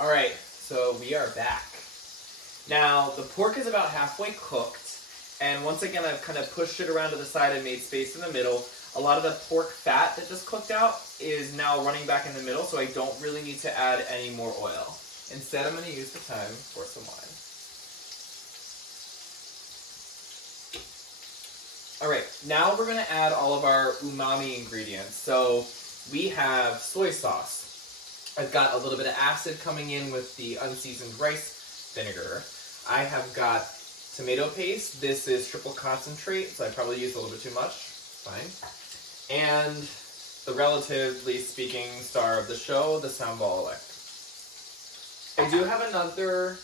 All right, so we are back. Now, the pork is about halfway cooked, and once again, I've kind of pushed it around to the side and made space in the middle. A lot of the pork fat that just cooked out is now running back in the middle, so I don't really need to add any more oil. Instead, I'm going to use the time for some wine. All right, now we're going to add all of our umami ingredients. So we have soy sauce. I've got a little bit of acid coming in with the unseasoned rice vinegar. I have got tomato paste. This is triple concentrate, so I probably used a little bit too much. Fine. And the relatively speaking star of the show, the Sambal Bolognese. I do have another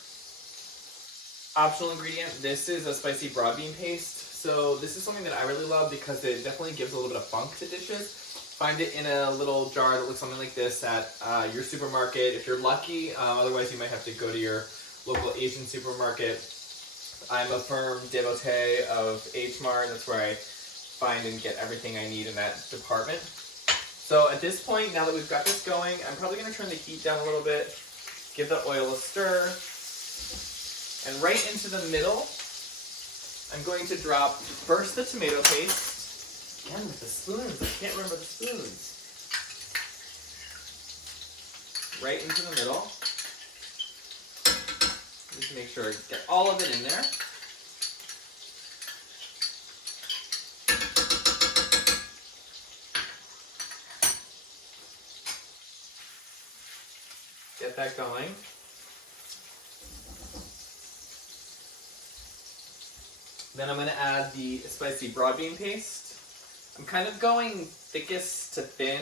optional ingredient. This is a spicy broad bean paste. So this is something that I really love because it definitely gives a little bit of funk to dishes. Find it in a little jar that looks something like this at your supermarket if you're lucky. Otherwise, you might have to go to your local Asian supermarket. I'm a firm devotee of H Mart. That's where I find and get everything I need in that department. So at this point, now that we've got this going, I'm probably going to turn the heat down a little bit, give the oil a stir, and right into the middle, I'm going to drop first the tomato paste. Again with the spoons, I can't remember the spoons. Right into the middle. Just make sure I get all of it in there. Get that going. Then I'm going to add the spicy broad bean paste. I'm kind of going thickest to thin,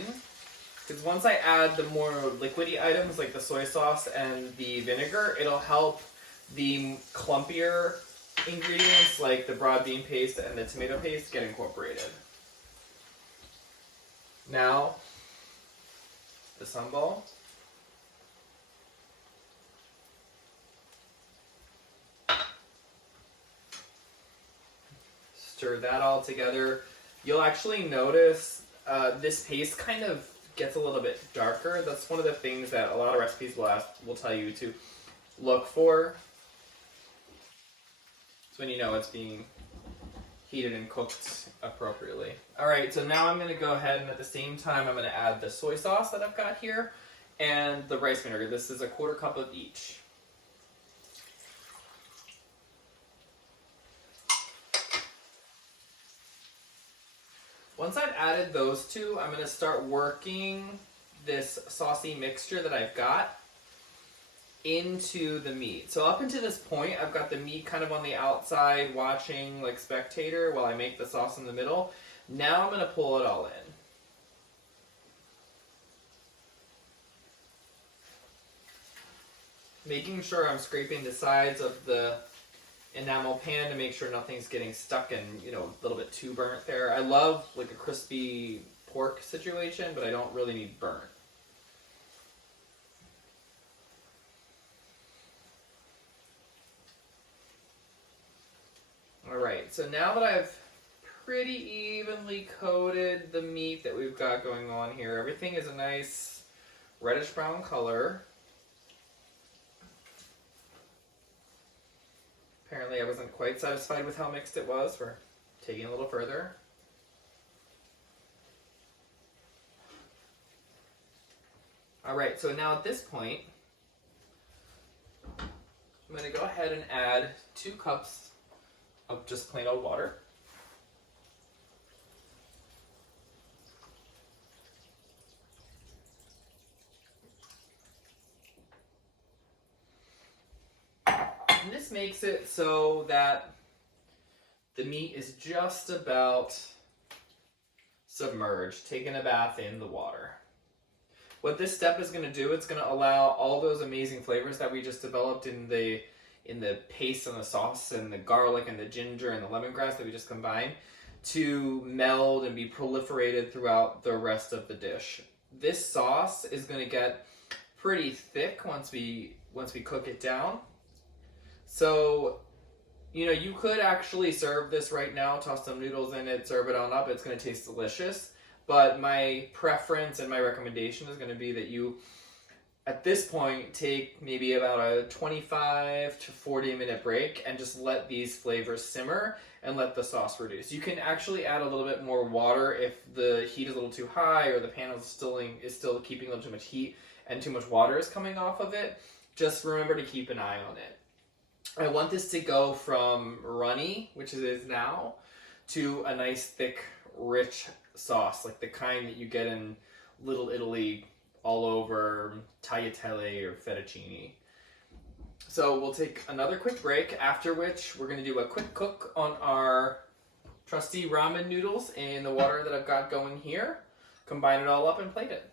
because once I add the more liquidy items like the soy sauce and the vinegar, it'll help the clumpier ingredients like the broad bean paste and the tomato paste get incorporated. Now, the sambal. Stir that all together. You'll actually notice this paste kind of gets a little bit darker. That's one of the things that a lot of recipes will tell you to look for. It's when you know it's being heated and cooked appropriately. All right, so now I'm going to go ahead and at the same time I'm going to add the soy sauce that I've got here and the rice vinegar. This is a 1/4 cup of each. Once I've added those two, I'm going to start working this saucy mixture that I've got into the meat. So up until this point, I've got the meat kind of on the outside watching like spectator while I make the sauce in the middle. Now I'm going to pull it all in. Making sure I'm scraping the sides of the enamel pan to make sure nothing's getting stuck and, a little bit too burnt there. I love like a crispy pork situation, but I don't really need burnt. All right, so now that I've pretty evenly coated the meat that we've got going on here, everything is a nice reddish brown color. Apparently I wasn't quite satisfied with how mixed it was. We're taking a little further. All right, so now at this point, I'm going to go ahead and add 2 cups of just plain old water. And this makes it so that the meat is just about submerged, taking a bath in the water. What this step is going to do, it's going to allow all those amazing flavors that we just developed in the paste and the sauce and the garlic and the ginger and the lemongrass that we just combined to meld and be proliferated throughout the rest of the dish. This sauce is going to get pretty thick once we cook it down. So, you could actually serve this right now, toss some noodles in it, serve it on up. It's going to taste delicious. But my preference and my recommendation is going to be that you At this point, take maybe about a 25 to 40-minute break and just let these flavors simmer and let the sauce reduce. You can actually add a little bit more water if the heat is a little too high or the pan is still keeping a little too much heat and too much water is coming off of it. Just remember to keep an eye on it. I want this to go from runny, which it is now, to a nice thick, rich sauce, like the kind that you get in Little Italy all over tagliatelle or fettuccine. So we'll take another quick break, after which we're going to do a quick cook on our trusty ramen noodles in the water that I've got going here. Combine it all up and plate it.